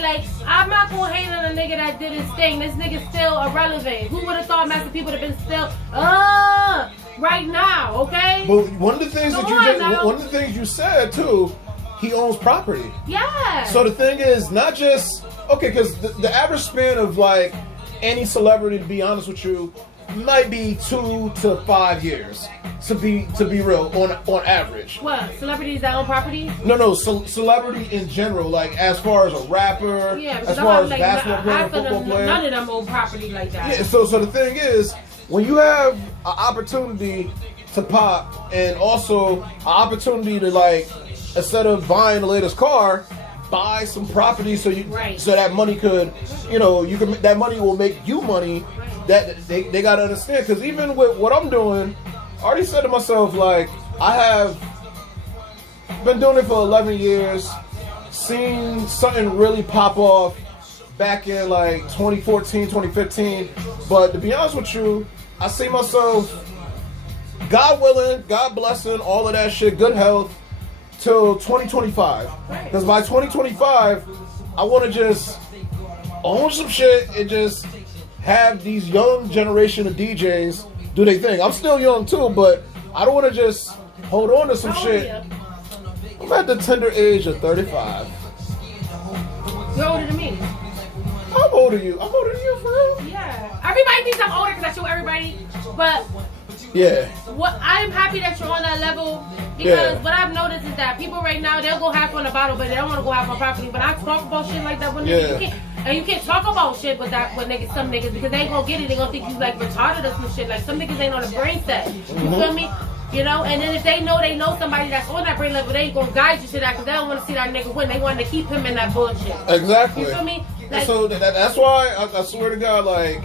said, like, I'm not gonna hate on a nigga that did his thing. This nigga's still irrelevant. Who would have thought Master P would have been still right now, okay? But one of the things one of the things you said too, he owns property. Yeah. So the thing is, not just because the average span of like any celebrity, to be honest with you, might be 2 to 5 years. To be real, on average. What, celebrities that own property? No, celebrity in general, like as far as a rapper, as far as like, basketball player, football player. None of them own property like that. Yeah, so the thing is, when you have an opportunity to pop, and also an opportunity to like, instead of buying the latest car, buy some property so that money could, that money will make you money. That they gotta understand, because even with what I'm doing, I already said to myself, like, I have been doing it for 11 years, seen something really pop off back in like 2014, 2015, but to be honest with you, I see myself, God willing, God blessing, all of that shit, good health, till 2025, because by 2025, I want to just own some shit and just have these young generation of DJs do their thing. I'm still young too, but I don't want to just hold on to some shit. I'm at the tender age of 35. You're older than me. I'm older than you. I'm older than you, for real? Yeah. Everybody thinks I'm older because I show everybody, but yeah. What I'm happy that you're on that level, because what I've noticed is that people right now, they'll go half on the bottle, but they don't want to go half on property. But I talk about shit like that when niggas, you can't. And you can't talk about shit with niggas, some niggas, because they ain't gonna get it. They gonna think you like retarded or some shit. Like some niggas ain't on the brain set. You feel me? You know, and then if they know somebody that's on that brain level, they ain't gonna guide you to that because they don't want to see that nigga win. They want to keep him in that bullshit. Exactly. You feel me? Like, so that's why I swear to God, like,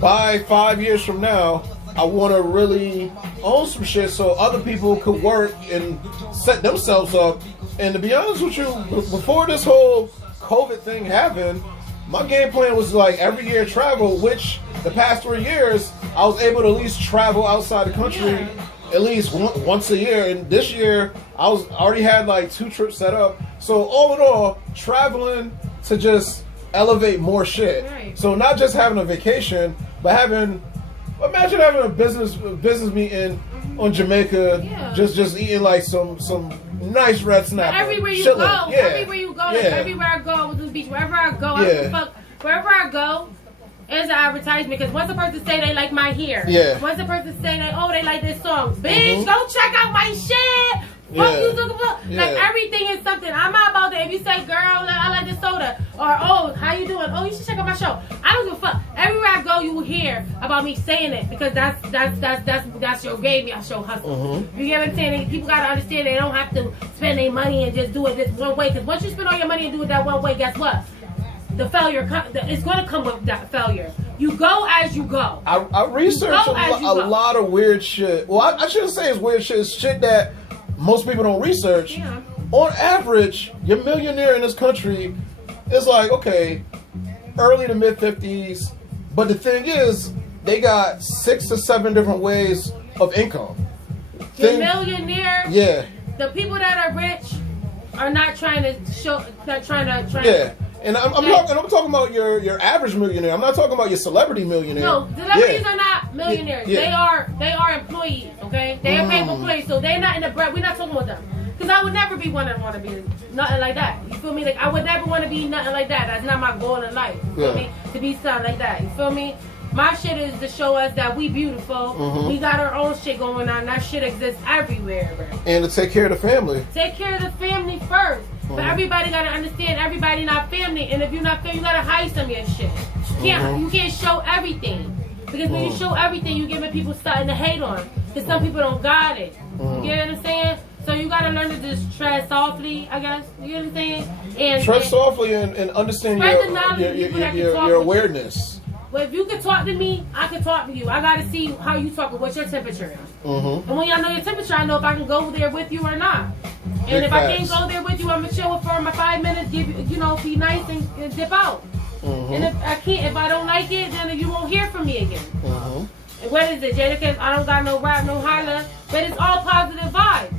by 5 years from now, I want to really own some shit so other people could work and set themselves up. And to be honest with you, before this whole COVID thing happened, my game plan was like every year travel, which the past 3 years, I was able to at least travel outside the country at least once a year. And this year, I already had like 2 trips set up. So all in all, traveling to just elevate more shit. Right. So not just having a vacation, but imagine having a business meeting on Jamaica, just eating like some nice red snapper. Everywhere you go, like everywhere I go, I was on the beach. Wherever I go, wherever I go, it's an advertisement. Because once a person say they like my hair, once a person say they like this song, bitch, go check out my shit. Fuck you talking about? Like everything is something. I'm not about that. If you say, girl, I like this soda, or how you doing? Oh, you should check out my show. I don't give a fuck. Everywhere I go, you will hear about me saying it because that's your game, your show hustle. You get what I'm saying? People gotta understand they don't have to spend their money and just do it this one way. Because once you spend all your money and do it that one way, guess what? The failure it's going to come with that failure. You go as you go. I researched a lot of weird shit. Well, I shouldn't say it's weird shit. It's shit that most people don't research. Yeah. On average, your millionaire in this country is like, okay, early to mid 50s. But the thing is, they got 6 to 7 different ways of income. The millionaire, the people that are rich are not trying to show, not trying to. And I'm talking about your average millionaire. I'm not talking about your celebrity millionaire. No, celebrities are not millionaires. They are employees. Okay, they are paid employees, so they're not in the bread. We're not talking about them. Because I would never be one that want to be nothing like that. You feel me? Like I would never want to be nothing like that. That's not my goal in life. You feel me? To be something like that. You feel me? My shit is to show us that we beautiful. We got our own shit going on. That shit exists everywhere. Bro. And to take care of the family. Take care of the family first. But everybody gotta understand everybody not family. And if you're not family, you gotta hide some of your shit. You can't show everything. Because when you show everything, you're giving people something to hate on. Because some people don't got it. You get what I'm saying? So you gotta learn to just tread softly, I guess. You get what I'm saying? And tread softly and understand your awareness. Well, if you can talk to me, I can talk to you. I gotta see how you talk and what your temperature is. And when y'all know your temperature, I know if I can go there with you or not. And if I can't go there with you, I'm gonna chill for my 5 minutes, be nice and dip out. And if I don't like it, then you won't hear from me again. And what is it, Jada? I don't got no rap, no holla, but it's all positive vibes.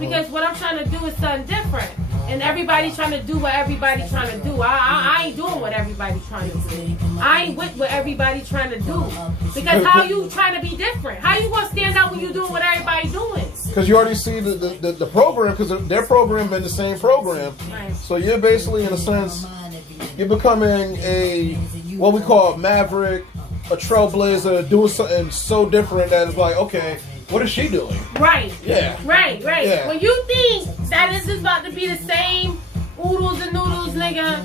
Because what I'm trying to do is something different. And everybody's trying to do what everybody's trying to do. I ain't doing what everybody's trying to do. I ain't with what everybody's trying to do. Because how you trying to be different? How you gonna stand out when you doing what everybody's doing? Because you already see the program, because their program been the same program. Right. So you're basically, in a sense, you're becoming a, what we call a maverick, a trailblazer, doing something so different that it's like, okay, what is she doing? Right. Yeah. Right. Yeah. When you think that this is about to be the same oodles and noodles, nigga,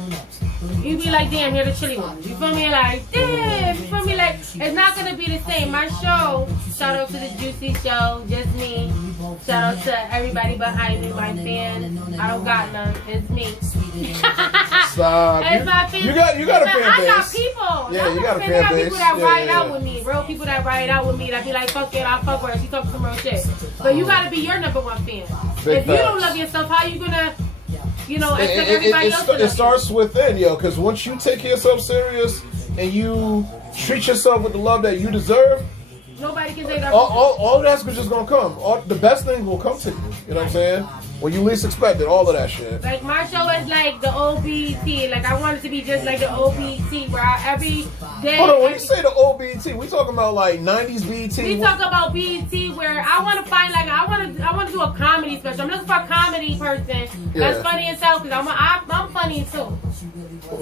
you be like, damn, you're the chili one. You feel me? Like, damn. You feel me? Like, it's not gonna be the same. My show, shout out to the Juicy Show, just me. Shout out to everybody behind me, my fans. I don't got none. It's me. Stop. It's my fans. You got a fan base. I got people. Yeah, you got a fan base. I got people that ride yeah. out with me. Real people that ride out with me. That be like, fuck it, I'll fuck with her. She talking some real shit. But you gotta be your number one fan. Big if you don't facts. love yourself, how you gonna, you know, expect everybody else to love it starts within, yo, because once you take yourself serious and you treat yourself with the love that you deserve, nobody can say that. All that's just gonna come. The best things will come to you. You know what I'm saying? When you least expect it, all of that shit. Like, my show is like the OBT. Like, I want it to be just like the OBT, where every day. Hold on, when you say the OBT, we talking about like 90s BT. We talk about BT, where I want to find, like, I want to do a comedy special. I'm looking for a comedy person that's funny as hell, because I'm funny too.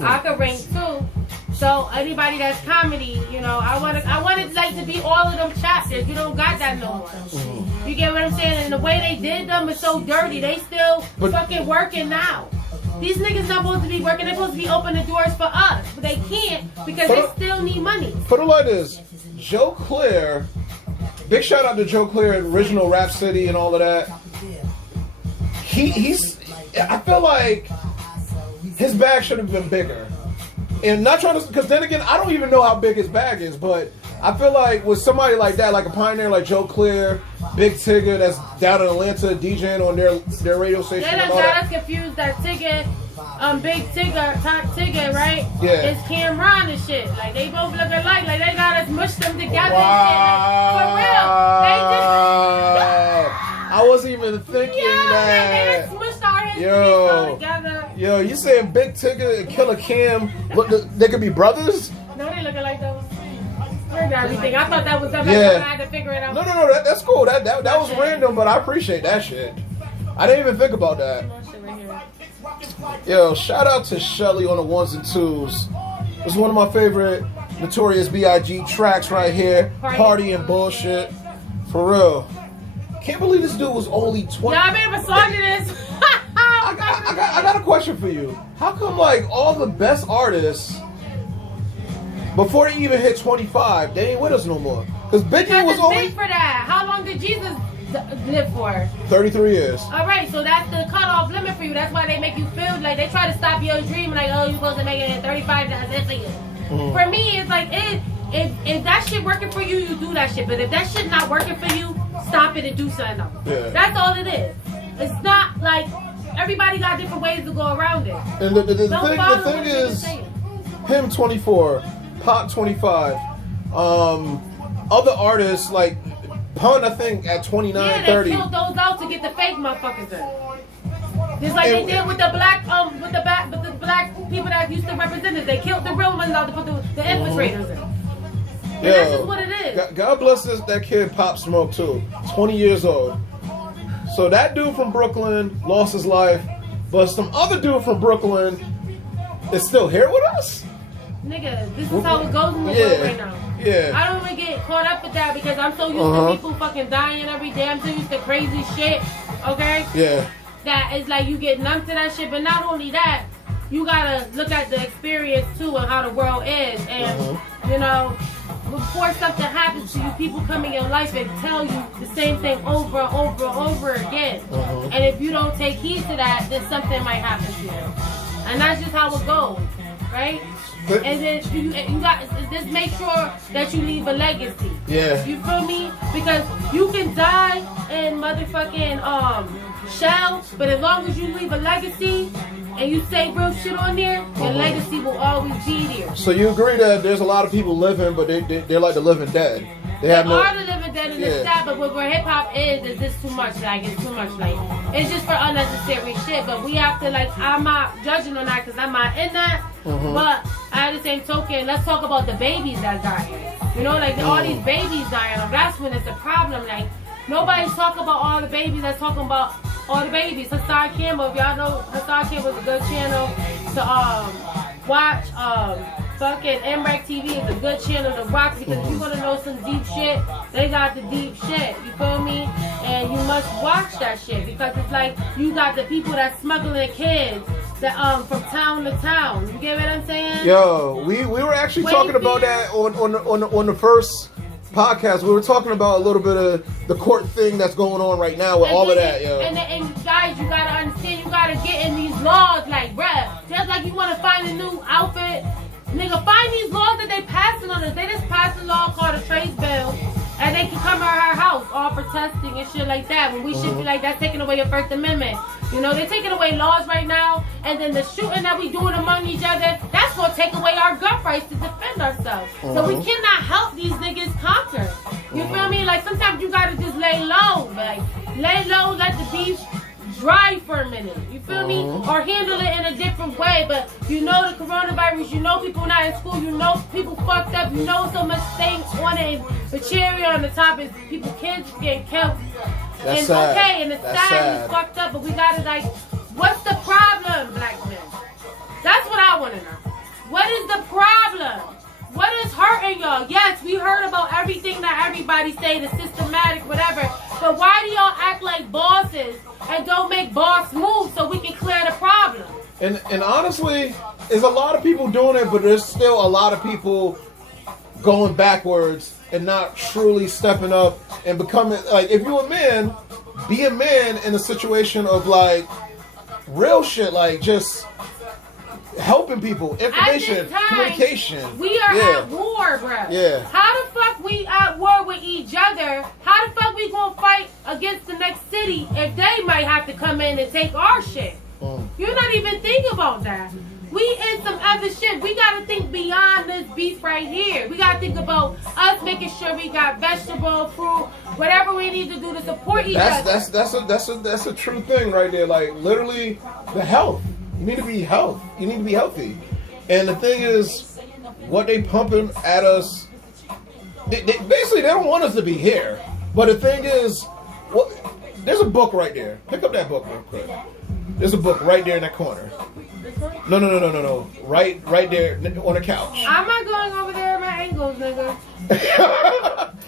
I can ring too. So anybody that's comedy, you know, I want it like to be all of them chapters. You don't got that no more. Mm-hmm. You get what I'm saying? And the way they did them is so dirty. They still fucking working now. These niggas not supposed to be working. They're supposed to be opening the doors for us, but they can't because they still need money. Put it like this: Joe Clair. Big shout out to Joe Clair, original Rap City and all of that. He's. I feel like his bag should have been bigger. And not trying to, because then again, I don't even know how big his bag is, but I feel like with somebody like that, like a pioneer like Joe Clair, Big Tigger, that's down in Atlanta, DJing on their radio station. They done got us confused that Tigger, Big Tigger, Top Tigger, right? Yeah. It's Cameron and shit. Like, they both look alike. Like, they got us mushed them together Wow. and shit. Like, for real. They just. I wasn't even thinking that. They just smushed our heads together. Yo, you saying Big Tigger and Killer Cam, look, they could be brothers? No, they looking like those. Everything. I thought that was something. Yeah. I had to figure it out. No, that's cool. That was random, but I appreciate that shit. I didn't even think about that. Yo, shout out to Shelley on the ones and twos. This is one of my favorite Notorious B.I.G. tracks right here. Party and bullshit. For real. Can't believe this dude was only 20. Yeah, I made a song to this. I got a question for you. How come like all the best artists, before they even hit 25, they ain't with us no more? Because Biggie was only big for that. How long did Jesus live for? 33 years. All right, so that's the cutoff limit for you. That's why they make you feel like they try to stop your dream. Like, oh, you're supposed to make it at 35. That's it for you. Mm-hmm. For me, it's like if that shit working for you, you do that shit. But if that shit not working for you, stop it and do something else. Yeah. That's all it is. It's not like everybody got different ways to go around it. And the thing is, him 24, Pop 25, other artists like Pun, I think at 29, 30. Yeah, they killed those out to get the fake motherfuckers in. Just like they did with the black people that used to represent it. They killed the real ones out to put the infiltrators in. And that's just what it is. God bless that kid Pop Smoke too. 20 years old. So that dude from Brooklyn lost his life, but some other dude from Brooklyn is still here with us? Nigga, this is how it goes in the world right now. Yeah. I don't even get caught up with that because I'm so used to people fucking dying every day. I'm so used to crazy shit, okay? Yeah. That is like you get numb to that shit, but not only that, you gotta look at the experience too and how the world is. And, you know, before something happens to you, people come in your life and tell you the same thing over and over and over again. And if you don't take heed to that, then something might happen to you. And that's just how it goes, right? And then you got just make sure that you leave a legacy. Yeah. You feel me? Because you can die in motherfucking shell, but as long as you leave a legacy and you say real shit on there, your legacy will always be there. So you agree that there's a lot of people living, but they're like the living dead. They are the living sad that it's sad, but where hip hop is this too much? Like, it's too much. Like, it's just for unnecessary shit. But we have to, like, I'm not judging on that because I'm not in that. But at the same token, let's talk about the babies that's dying. You know, like all these babies dying. That's when it's a problem. Like, nobody's talking about all the babies. That's talking about all the babies. Hassan Campbell, if y'all know, Hassan Campbell is a good channel to watch. Fucking MREC TV is a good channel to watch because if you want to know some deep shit, they got the deep shit. You feel me? And you must watch that shit because it's like you got the people that smuggling kids that from town to town. You get what I'm saying? Yo, we were actually talking about that on the first podcast. We were talking about a little bit of the court thing that's going on right now with all of that, yo. And guys, you gotta understand, you gotta get in these laws, like, bruh, just like you wanna find a new outfit, nigga, find these laws that they passing on us. They just passed a law called a trace bill, and they can come to our house all protesting and shit like that. When we should be like, that's taking away your First Amendment. You know, they're taking away laws right now, and then the shooting that we doing among each other, that's gonna take away our gun rights to defend ourselves. So we cannot help these niggas conquer. You feel me? Like, sometimes you gotta just lay low, like, lay low, let the beef dry for a minute, you feel me? Or handle it in a different way. But you know the coronavirus, you know people not in school, you know people fucked up, you know so much things on it, the cherry on the top is people, kids getting killed. That's and sad. Okay, and it's sad, it's fucked up, but we gotta, like, what's the problem, black men? That's what I wanna know. What is the problem? What is hurting y'all? Yes, we heard about everything that everybody say, the systematic, whatever. But why do y'all act like bosses and don't make boss moves so we can clear the problem? And honestly, there's a lot of people doing it, but there's still a lot of people going backwards and not truly stepping up and becoming, like, if you're a man, be a man in a situation of, like, real shit, like, just helping people, information, communication. We are at war, bro. Yeah. How the fuck we at war with each other? How the fuck we gonna fight against the next city if they might have to come in and take our shit? You're not even thinking about that. We in some other shit. We gotta think beyond this beef right here. We gotta think about us making sure we got vegetable, fruit, whatever we need to do to support each other. That's a true thing right there. Like, literally, the health. You need to be You need to be healthy. And the thing is, what they pumping at us, they basically, they don't want us to be here. But the thing is, there's a book right there. Pick up that book real quick. There's a book right there in that corner. This one? No. Right there on the couch. I'm not going over there at my ankles, nigga.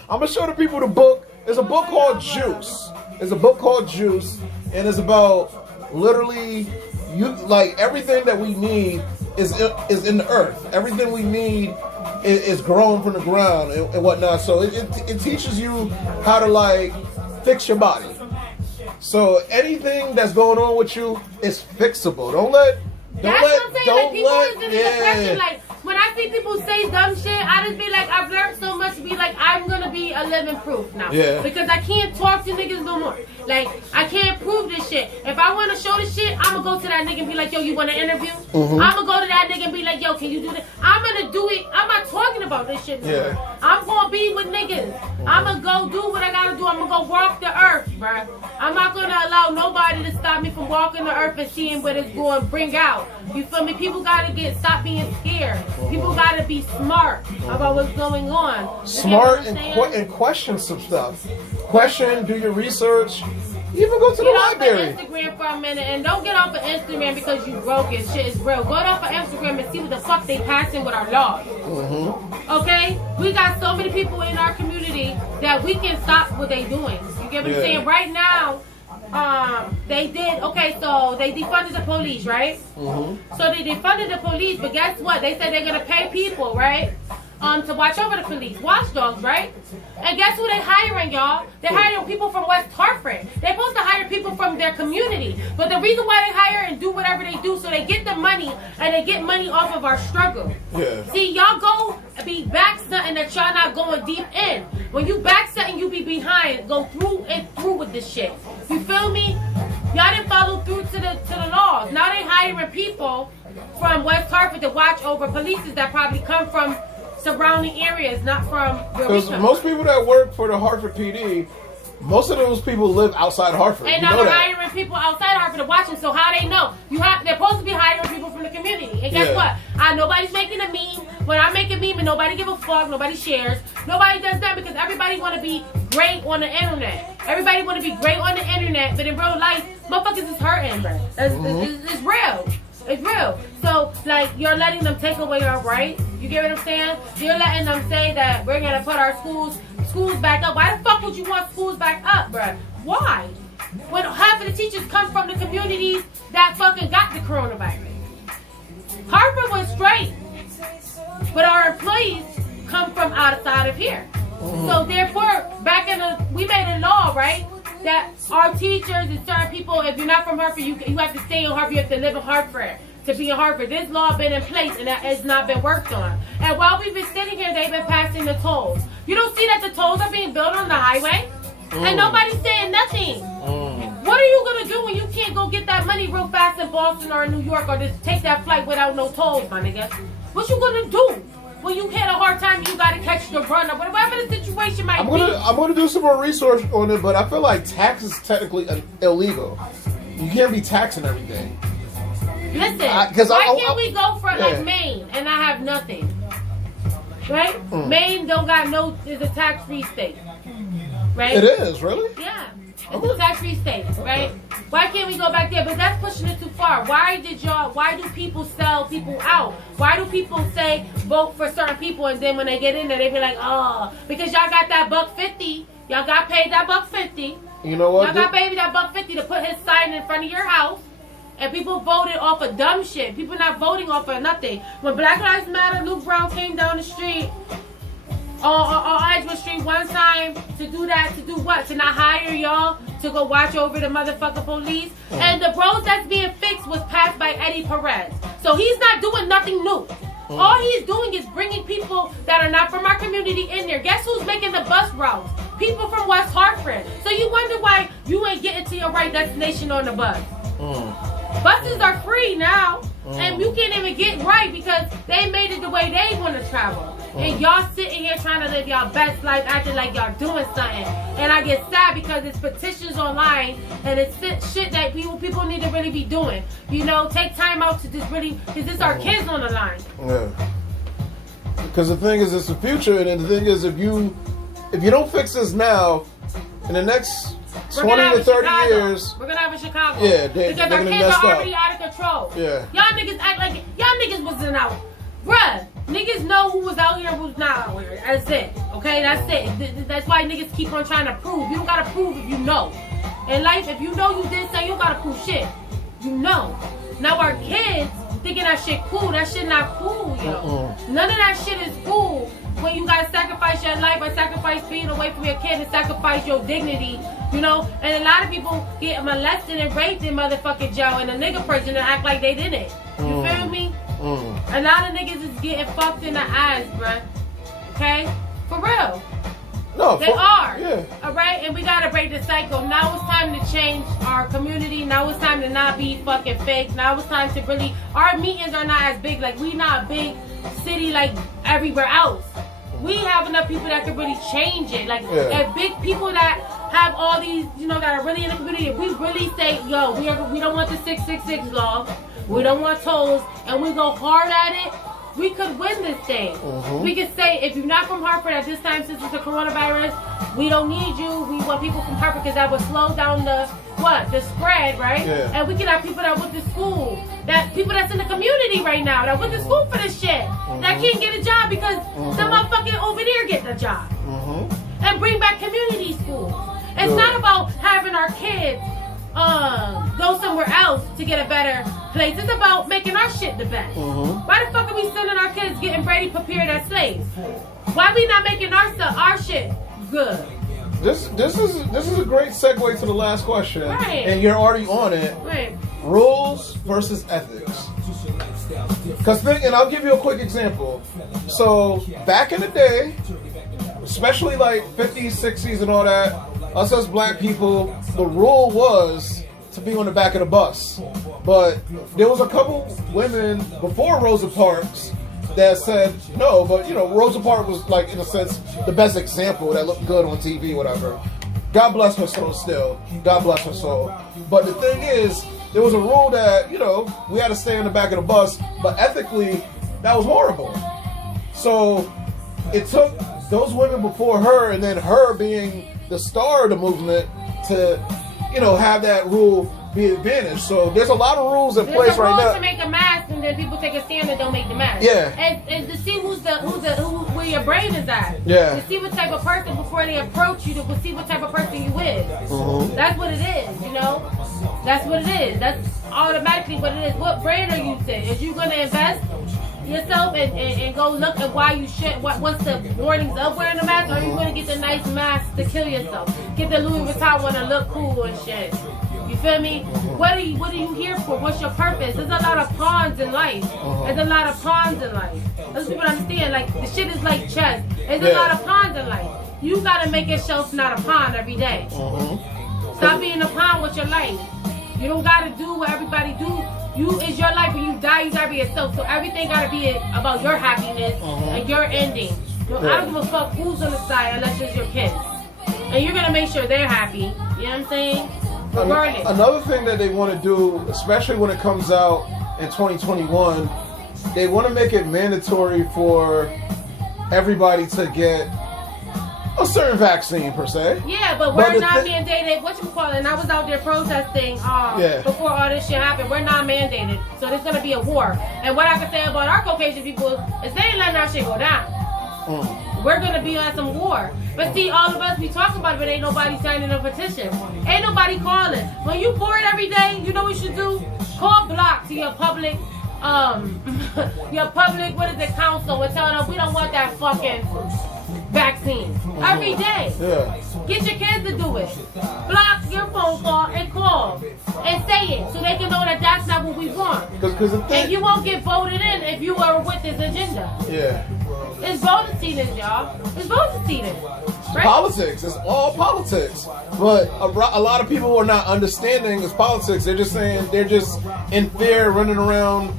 I'm going to show the people the book. There's a book called Juice. And it's about literally... like, everything that we need is in the earth. Everything we need is grown from the ground and whatnot. So it teaches you how to, like, fix your body. So anything that's going on with you is fixable. Don't let depression. Like, when I see people say dumb shit, I just be like, I've learned so much to be like, I'm gonna be a living proof now. Yeah. Because I can't talk to niggas no more. Like, I can't prove this shit. If I want to show this shit, I'm gonna go to that nigga and be like, yo, you want to interview? I'm gonna go to that nigga and be like, yo, can you do this? I'm gonna do it. I'm not talking about this shit no more. I'm gonna be with niggas. I'm gonna go do what I gotta do. I'm gonna go walk the earth, bruh. I'm not gonna allow nobody to stop me from walking the earth and seeing what it's going to bring out. You feel me? People gotta stop being scared. People gotta be smart about what's going on. Smart and question some stuff. Question, do your research. Even go to the library. Get off of Instagram for a minute and don't get off of Instagram because you broke and shit is real. Go off of Instagram and see what the fuck they passing with our laws. Okay? We got so many people in our community that we can stop what they doing. You get what I'm saying? Right now, they defunded the police, right? So they defunded the police, but guess what? They said they're gonna pay people, right? To watch over the police, watchdogs, right? And guess who they hiring, y'all? They're hiring people from West Hartford. They're supposed to hire people from their community. But the reason why they hire and do whatever they do, so they get the money, and they get money off of our struggle. See, y'all go be back something that y'all not going deep in. When you back something, you be behind. Go through with this shit. You feel me? Y'all didn't follow through to the laws. Now they hiring people from West Hartford to watch over police that probably come from surrounding areas, not from where we Because most people that work for the Hartford PD, most of those people live outside Hartford. And now they're hiring people outside Hartford to watch them. So how they know? They're supposed to be hiring people from the community. And guess what? Nobody's making a meme. When I make a meme and nobody give a fuck, nobody shares. Nobody does that because everybody want to be great on the internet. Everybody want to be great on the internet, but in real life, motherfuckers is hurting, bro. It's real. It's real. So, like, you're letting them take away our rights. You get what I'm saying? You're letting them say that we're going to put our schools back up. Why the fuck would you want schools back up, bruh? Why? When half of the teachers come from the communities that fucking got the coronavirus. Hartford was straight, but our employees come from outside of here. So therefore, we made a law, right? That our teachers and certain people, if you're not from Hartford, you have to stay in Hartford. You have to live in Hartford to be in Hartford. This law been in place and that has not been worked on. And while we've been sitting here, they've been passing the tolls. You don't see that the tolls are being built on the highway? And nobody's saying nothing. What are you going to do when you can't go get that money real fast in Boston or in New York or just take that flight without no tolls, my nigga? What you going to do? When you hit a hard time, you gotta catch the run or whatever the situation might be. I'm gonna do some more research on it, but I feel like tax is technically illegal. You can't be taxing everything. Listen, why can't we go for like Maine and I have nothing? Right? Maine is a tax-free state. Right? It is, really? Yeah. It's a tax-free state, right? Why can't we go back there? But that's pushing it too far. Why do people sell people out? Why do people say vote for certain people and then when they get in there, they be like, oh, because y'all got that $1.50. Y'all got paid that $1.50. You know what? Y'all got paid that $1.50 to put his sign in front of your house. And people voted off of dumb shit. People not voting off of nothing. When Black Lives Matter, Luke Brown came down the street on Edgewood Street one time to do that, to do what? To not hire y'all to go watch over the motherfucking police. And the roads that's being fixed was passed by Eddie Perez. So he's not doing nothing new. All he's doing is bringing people that are not from our community in there. Guess who's making the bus routes? People from West Hartford. So you wonder why you ain't getting to your right destination on the bus. Buses are free now. And you can't even get right because they made it the way they want to travel. And y'all sitting here trying to live y'all best life, acting like y'all doing something. And I get sad because it's petitions online and it's shit that people need to really be doing. You know, take time out to just really, because it's our kids on the line. Yeah. Because the thing is, it's the future, and the thing is, if you don't fix this now, in the next 20 to 30 years, we're gonna have in Chicago. Yeah, because our kids are already out of control. Yeah. Y'all niggas act like y'all niggas wasn't out. Bruh, niggas know who was out here and who's not out here. That's it. Okay, that's it. That's why niggas keep on trying to prove. You don't gotta prove if you know. In life, if you know you did something, you don't gotta prove shit. You know. Now our kids thinking that shit cool. That shit not cool, yo. None of that shit is cool when you gotta sacrifice your life or sacrifice being away from your kid and sacrifice your dignity, you know. And a lot of people get molested and raped in motherfucking jail in a nigga prison and act like they did it. You feel me? A lot of niggas is getting fucked in the eyes, bruh. Okay? For real. No, they are. Yeah. Alright? And we gotta break the cycle. Now it's time to change our community. Now it's time to not be fucking fake. Now it's time to really, our meetings are not as big. Like, we not a big city like everywhere else. We have enough people that can really change it. Like, if big people that have all these, you know, that are really in the community, if we really say, yo, we don't want the 666 law, we don't want tolls, and we go hard at it, we could win this thing. We could say, if you're not from Hartford at this time, since it's the coronavirus, we don't need you. We want people from Hartford because that would slow down the spread, right? Yeah. And we can have people that went to school, that people that's in the community right now that went to school for this shit, that can't get a job because the motherfucking over there getting a job. And bring back community schools. It's not about having our kids go somewhere else to get a better place. It's about making our shit the best. Why the fuck are we sending our kids getting ready prepared as slaves? Why we not making our shit good? This is a great segue to the last question. Right. And you're already on it. Right. Rules versus ethics. And I'll give you a quick example. So back in the day, especially like 50s, 60s and all that, us as black people, the rule was to be on the back of the bus. But there was a couple women before Rosa Parks that said no, but you know, Rosa Parks was like, in a sense, the best example that looked good on TV, whatever. God bless her soul still. God bless her soul. But the thing is, there was a rule that, you know, we had to stay in the back of the bus, but ethically, that was horrible. So it took those women before her, and then her being the star of the movement, to, you know, have that rule be advantage. So there's a lot of rules in place right now. To make a mask, and then people take a stand and don't make the mask. Yeah. And to see where your brain is at. Yeah. To see what type of person before they approach you, to see what type of person you is. Mm-hmm. That's what it is, you know. That's what it is. That's automatically what it is. What brain are you saying? Is you gonna invest yourself and go look at why you should, what's the warnings of wearing a mask, or are you gonna get the nice mask to kill yourself? Get the Louis Vuitton one to look cool and shit. You feel me? What are you here for? What's your purpose? There's a lot of pawns in life. There's a lot of pawns in life. That's what people understand. Like, the shit is like chess. There's a lot of pawns in life. You gotta make yourself not a pawn every day. Stop being a pawn with your life. You don't gotta do what everybody do. You is your life. When you die, you gotta be yourself. So everything gotta be about your happiness and your ending. So I don't give a fuck who's on the side unless it's your kids. And you're gonna make sure they're happy. You know what I'm saying? Regardless. Another thing that they want to do, especially when it comes out in 2021, they want to make it mandatory for everybody to get a certain vaccine per se. Yeah, but we're not mandated. What you call it? And I was out there protesting before all this shit happened. We're not mandated, so there's gonna be a war. And what I can say about our Caucasian people is they ain't letting our shit go down. We're gonna be on some war. But see, all of us, we talk about it, but ain't nobody signing a petition. Ain't nobody calling. When you bored every day, you know what you should do? Call block to your public, what is it, council, and tell them we don't want that fucking vaccine. Every day. Yeah. Get your kids to do it. Block your phone call and call. And say it so they can know that that's not what we want. And you won't get voted in if you are with this agenda. Yeah. It's voting season, y'all. It's voting season. Right? Politics. It's all politics. But a lot of people are not understanding it's politics. They're just saying, they're just in fear, running around,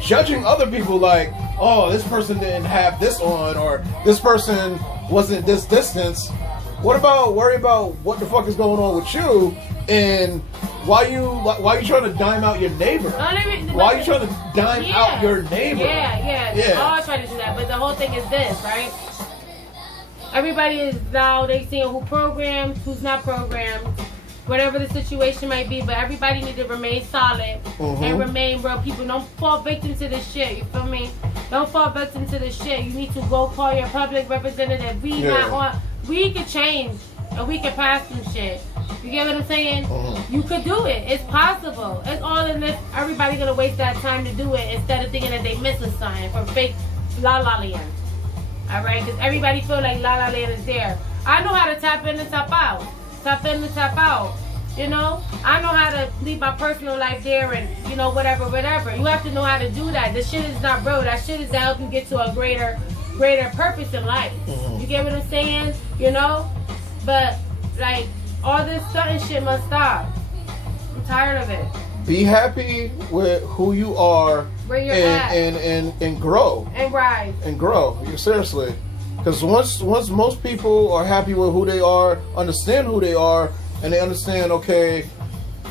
judging other people like, oh, this person didn't have this on, or this person wasn't this distance. What about worry about what the fuck is going on with you, and why you trying to dime out your neighbor? Why are you trying to dime out your neighbor? Yeah. They all try to do that, but the whole thing is this, right? Everybody is now, they seeing who programmed, who's not programmed, whatever the situation might be, but everybody need to remain solid and remain real people. Don't fall victim to this shit, you feel me? Don't fall victim to this shit. You need to go call your public representative. We could change and we can pass some shit. You get what I'm saying? You could do it. It's possible. It's all in this. Everybody gonna waste that time to do it instead of thinking that they missing something from fake La La Land. Alright? Because everybody feel like La La Land is there. I know how to tap in and tap out. Tap in and tap out. You know? I know how to leave my personal life there and, you know, whatever. You have to know how to do that. This shit is not real. That shit is to help you get to a greater purpose in life. You get what I'm saying? You know? But, like, all this stunting shit must stop. I'm tired of it. Be happy with who you are, where you're at, and grow. And rise. And grow. Seriously. Because once most people are happy with who they are, understand who they are, and they understand, okay,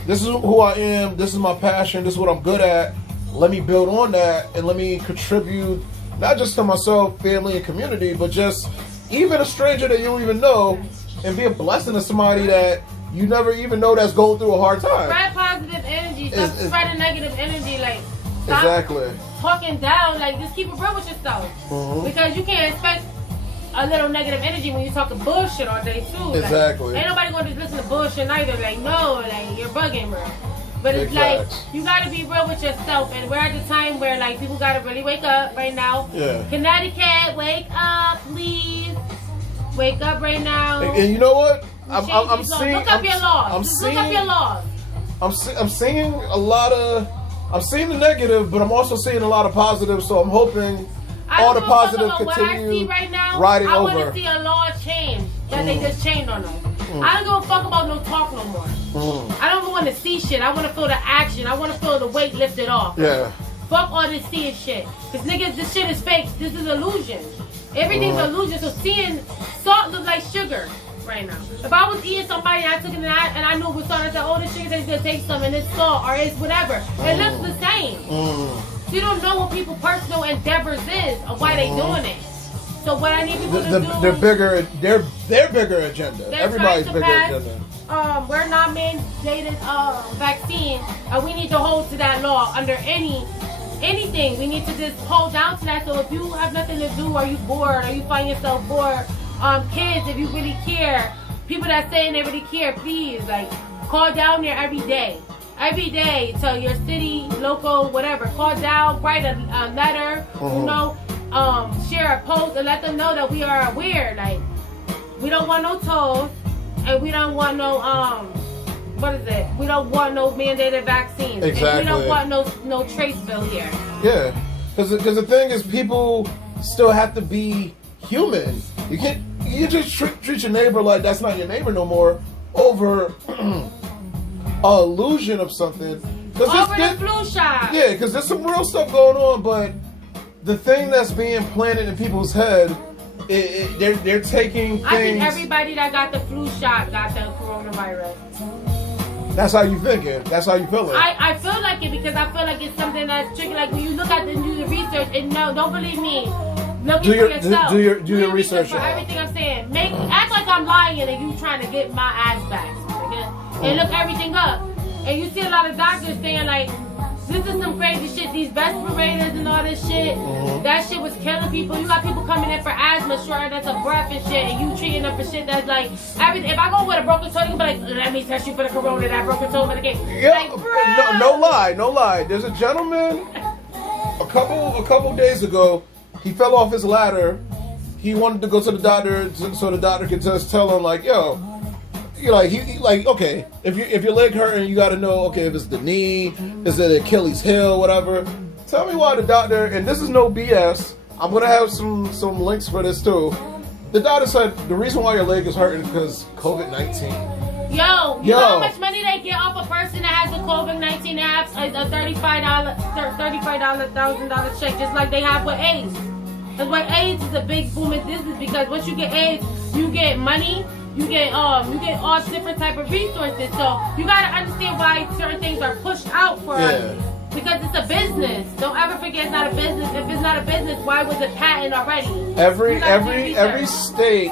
this is who I am, this is my passion, this is what I'm good at, let me build on that, and let me contribute, not just to myself, family, and community, but just even a stranger that you don't even know, and be a blessing to somebody that you never even know that's going through a hard time. Spread positive energy. Stop spreading negative energy. Like, stop talking down. Like, just keep it real with yourself. Because you can't expect a little negative energy when you talking bullshit all day too. Exactly. Like, ain't nobody going to listen to bullshit either. Like, no, like, you're bugging, bro. But it's like, you got to be real with yourself. And we're at the time where, like, people got to really wake up right now. Yeah. Connecticut, wake up, please. Wake up right now. And you know what? I'm seeing. Look up your laws. Look up your laws. I'm seeing a lot of. I'm seeing the negative, but I'm also seeing a lot of positive. So I'm hoping all the positive continue right now, riding over. I want to see a law change that they just changed on us. I don't give a fuck about no talk no more. I don't want to see shit. I want to feel the action. I want to feel the weight lifted off. Yeah. Fuck all this seeing shit. Cause niggas, this shit is fake. This is illusion. Everything's illusion. So seeing salt looks like sugar right now. If I was eating somebody and I took it and I knew it was salt, I said, oh, this sugar is gonna take some and it's salt or it's whatever. It looks the same. So you don't know what people's personal endeavors is or why they doing it. So what I need people to do, their bigger agenda. Everybody's bigger agenda. We're not mandated vaccine, and we need to hold to that law under anything. We need to just hold down to that. So if you have nothing to do, or you bored, or you find yourself bored, kids, if you really care, people that saying they really care, please like call down there every day. Every day to your city, local, whatever. Call down, write a letter, you know. Share a post and let them know that we are aware. Like, we don't want no tolls and we don't want no we don't want no mandated vaccines. Exactly. And we don't want no trace bill here. Yeah, because the thing is, people still have to be human. You just treat your neighbor like that's not your neighbor no more over a illusion of something. Over the flu shot. Yeah, because there's some real stuff going on, but the thing that's being planted in people's head, they're taking things. I think everybody that got the flu shot got the coronavirus. That's how you thinking. That's how you feeling. I feel like it because I feel like it's something that's tricky. Like when you look at the research, and no, don't believe me. Look for yourself. Do your research for everything I'm saying. Act like I'm lying and you trying to get my ass back. And look everything up. And you see a lot of doctors saying like, this is some crazy shit. These respirators and all this shit. That shit was killing people. You got people coming in for asthma, shortness of breath and shit, and you treating them for shit that's like everything. If I go with a broken toe, you can be like, let me test you for the corona. That broken toe, but again, yeah, like, no lie. There's a gentleman a couple days ago. He fell off his ladder. He wanted to go to the doctor so the doctor could just tell him like, yo. You're like, okay, if your leg hurting, you got to know, okay, if it's the knee, is it Achilles heel, whatever. Tell me why the doctor, and this is no BS, I'm going to have some links for this too. The doctor said the reason why your leg is hurting is because COVID-19. Yo, you know how much money they get off a person that has the COVID-19 apps? A $35,000 check, just like they have with AIDS. That's why AIDS is a big booming business, because once you get AIDS, you get money. You get all different type of resources. So you gotta understand why certain things are pushed out for us. Because it's a business. Don't ever forget it's not a business. If it's not a business, why was it patent already? Every state,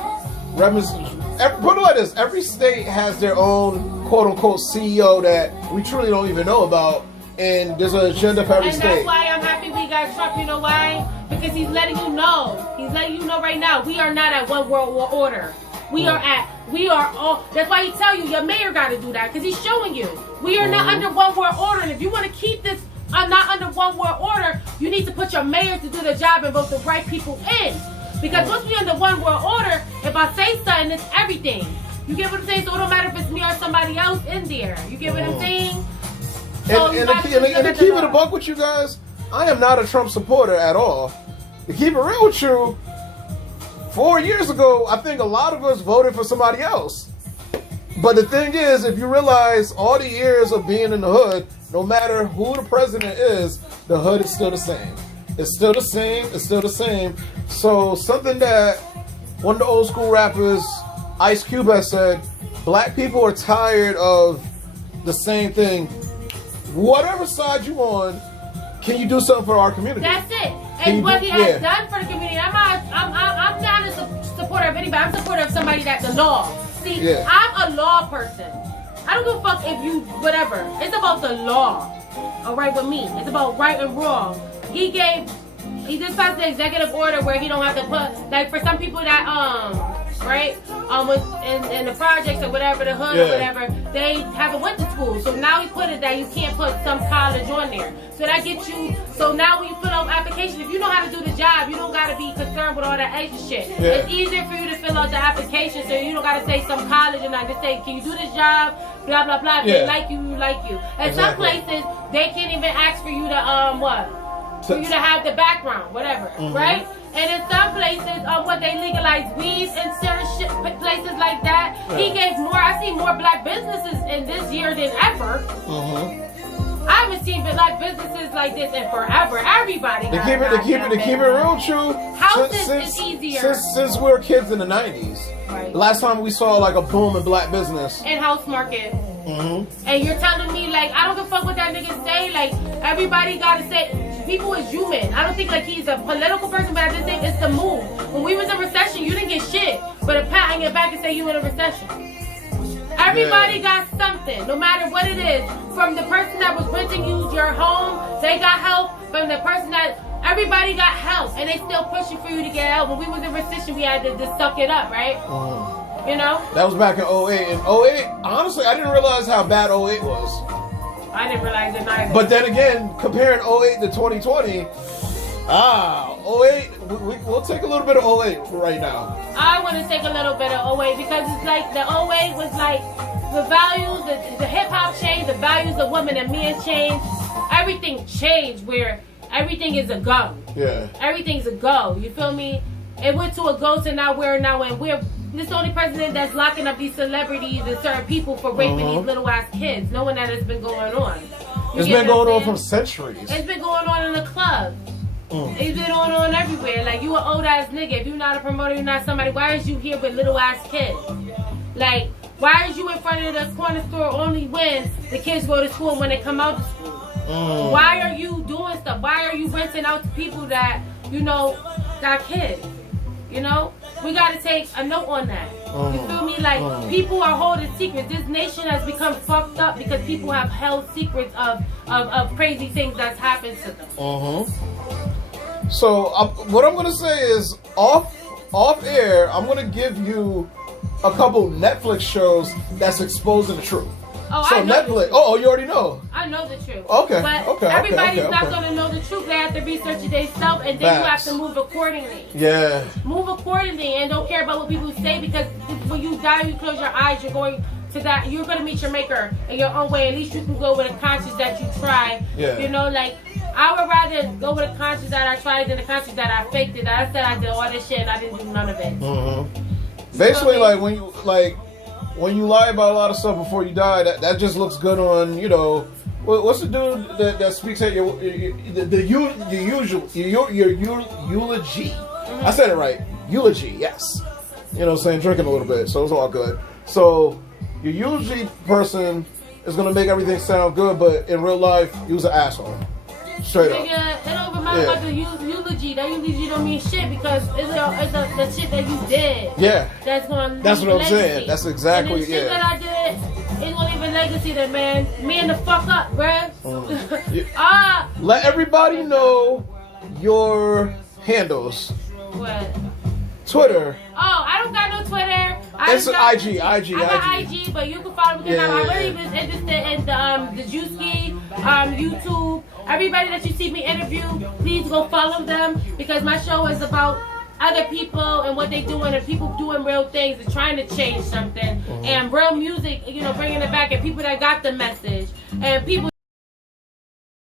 put it like this, every state has their own quote unquote CEO that we truly don't even know about, and there's an agenda for every state. And that's why I'm happy we got Trump. You know why? Because he's letting you know. He's letting you know right now, we are not at one world order. We are all, that's why he tell you, your mayor got to do that, because he's showing you. We are not under one world order, and if you want to keep this not under one world order, you need to put your mayor to do the job and vote the right people in. Because once we under one world order, if I say something, it's everything. You get what I'm saying? So it don't matter if it's me or somebody else in there. You get what I'm saying? So and to keep it a buck with you guys, I am not a Trump supporter at all. To keep it real with you, 4 years ago, I think a lot of us voted for somebody else. But the thing is, if you realize all the years of being in the hood, no matter who the president is, the hood is still the same. It's still the same. It's still the same. So something that one of the old school rappers, Ice Cube, has said, black people are tired of the same thing. Whatever side you on, can you do something for our community? That's it. And what he has done for the community, I'm not a supporter of anybody. I'm a supporter of somebody that's the law. See, I'm a law person. I don't give a fuck if you, whatever. It's about the law. All right, with me. It's about right and wrong. He just passed the executive order where he don't have to put, like for some people that, right? In the projects or whatever, the hood or whatever, they haven't went to school. So now he put it that you can't put some college on there. So that gets you, so now when you fill out application, if you know how to do the job, you don't got to be concerned with all that extra shit. It's easier for you to fill out the application, so you don't got to say some college and not just say, can you do this job, blah, blah, blah. If they like you, like you. And some places, they can't even ask for you to, for you to have the background, whatever, right? And in some places, they legalize weed in certain places like that. He gave more. I see more black businesses in this year than ever. I haven't seen black businesses like this in forever. Everybody. To keep it real true. Houses is easier. Since we were kids in the 90s. Right. The last time we saw like a boom in black business. And house market. Mm-hmm. And you're telling me like I don't give a fuck what that nigga say. Like everybody gotta say people is human. I don't think like he's a political person, but I just think it's the move. When we was in recession, you didn't get shit, but a pat on your back and say you in a recession. Everybody got something, no matter what it is. From the person that was renting you your home, they got help. From the person that everybody got help, and they still pushing for you to get help. When we was in recession, we had to just suck it up, right? You know? That was back in 08. In 08, honestly, I didn't realize how bad 08 was. I didn't realize it either. But then again, comparing 08 to 2020, 08, we'll take a little bit of 08 right now. I want to take a little bit of 08 because it's like the 08 was like the values, the hip-hop changed, the values of women and men changed. Everything changed where everything is a go. Yeah. Everything's a go. You feel me? It went to a go to now we're this the only president that's locking up these celebrities and certain people for raping these little ass kids, knowing that it's been going on. It's been going on for centuries. It's been going on in the club. It's been going on everywhere. Like, you an old ass nigga. If you're not a promoter, you're not somebody. Why is you here with little ass kids? Like, why is you in front of the corner store only when the kids go to school and when they come out to school? Why are you doing stuff? Why are you renting out to people that, you know, got kids? You know? We got to take a note on that. You feel me? Like, people are holding secrets. This nation has become fucked up because people have held secrets of crazy things that's happened to them. So, what I'm going to say is, off air, I'm going to give you a couple Netflix shows that's exposing the truth. Oh, so I know Netflix. Oh, you already know. I know the truth. Okay. But everybody's not going to know the truth. They have to research it themselves, and then you have to move accordingly. Yeah. Move accordingly, and don't care about what people say, because when you die, you close your eyes, you're going to that. You're going to meet your maker in your own way. At least you can go with a conscience that you tried. Yeah. You know, like, I would rather go with a conscience that I tried than a conscience that I faked it. That I said I did all this shit and I didn't do none of it. Basically, like when you lie about a lot of stuff before you die, that just looks good on, you know, what's the dude that speaks at your eulogy? I said it right, eulogy. Yes, you know what I'm saying, drinking a little bit, so it's all good. So your eulogy person is gonna make everything sound good, but in real life, you was an asshole. Straight up. It don't remind me about the eulogy. That eulogy don't mean shit because it's the shit that you did. Yeah. That's going to That's what I'm legacy. saying. That's exactly, and the shit that I did, it's going to leave a legacy that, man, the fuck up, bruh. Let everybody know your handles. What? Twitter. Oh, I don't got no Twitter. It's IG. I got IG, but you can follow me because I really was interested in the Dajuiceskee, YouTube. Everybody that you see me interview, please go follow them because my show is about other people and what they doing and people doing real things and trying to change something and real music, you know, bringing it back and people that got the message and people